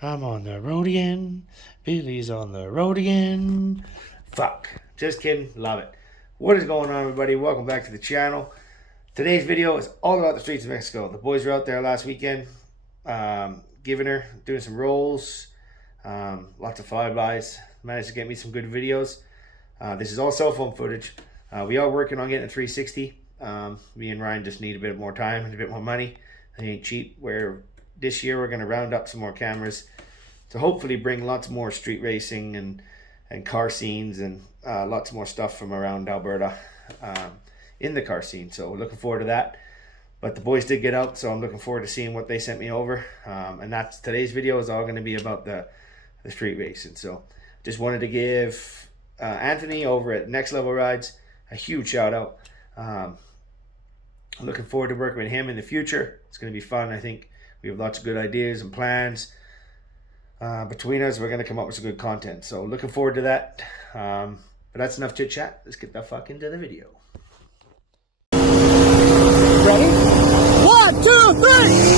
I'm on the road again. Billy's on the road again. Fuck. Just kidding. Love it. What is going on, everybody? Welcome back to the channel. Today's video is all about the streets of Mexico. The boys were out there last weekend, doing some rolls, lots of flybys. Managed to get me some good videos. This is all cell phone footage. We are working on getting a 360. Me and Ryan just need a bit more time and a bit more money. It ain't cheap. Where this year we're going to round up some more cameras to hopefully bring lots more street racing and car scenes and lots more stuff from around Alberta in the car scene. So we're looking forward to that. But the boys did get out, so I'm looking forward to seeing what they sent me over. And that's today's video is all going to be about the street racing. So just wanted to give Anthony over at Next Level Rides a huge shout out. I'm looking forward to working with him in the future. It's going to be fun. I think we have lots of good ideas and plans. Between us, we're going to come up with some good content. So looking forward to that. But that's enough chit chat. Let's get the fuck into the video. Ready? 1, 2, 3!